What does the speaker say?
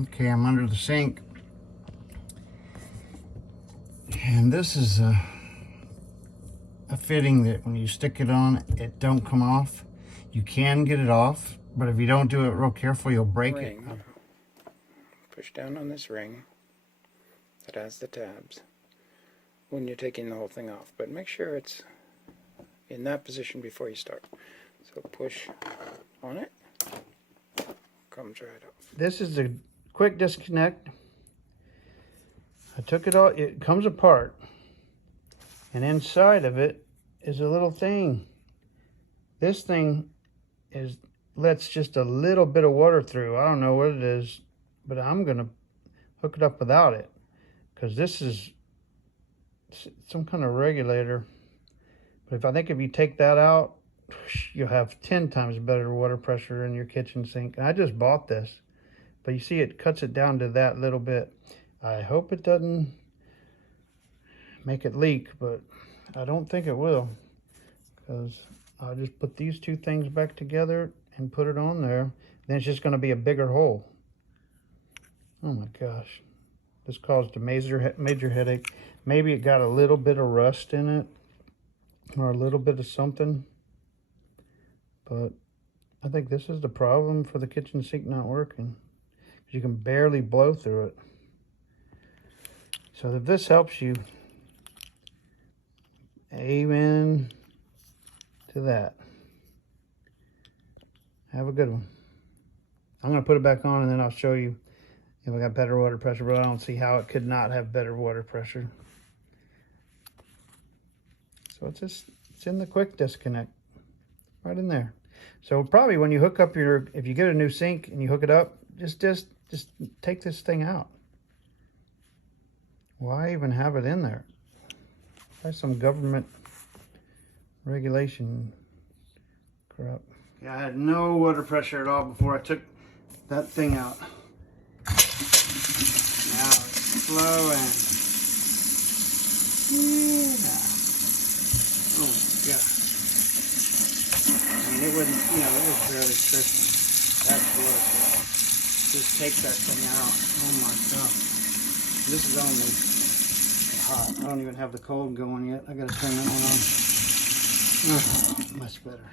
Okay, I'm under the sink. And this is a fitting that when you stick it on, it don't come off. You can get it off, but if you don't do it real careful, you'll break it. Push down on this ring that has the tabs when you're taking the whole thing off, but make sure it's in that position before you start. So push on it, comes right off. This is a quick disconnect. I took it all, it comes apart, and inside of it is a little thing. This thing lets just a little bit of water through. I don't know what it is, but I'm gonna hook it up without it, because this is some kind of regulator. But I think if you take that out, you'll have 10 times better water pressure in your kitchen sink. And I just bought this, but you see it cuts it down to that little bit. I hope it doesn't make it leak, but I don't think it will, because I'll just put these two things back together and put it on there. Then it's just going to be a bigger hole. Oh my gosh, this caused a major headache. Maybe it got a little bit of rust in it, or a little bit of something, but I think this is the problem for the kitchen sink not working. You can barely blow through it. So if this helps you, amen to that. Have a good one. I'm going to put it back on and then I'll show you if I got better water pressure, but I don't see how it could not have better water pressure. So it's in the quick disconnect, right in there. So probably when you hook up if you get a new sink and you hook it up, just take this thing out. Why even have it in there? Try some government regulation crap. Yeah, I had no water pressure at all before I took that thing out. Now it's flowing. Yeah. Oh my God. I mean, it wasn't, it was barely trickling. That's what it was. Just take that thing out. Oh my God. This is only hot. I don't even have the cold going yet. I gotta turn that one on. Much better.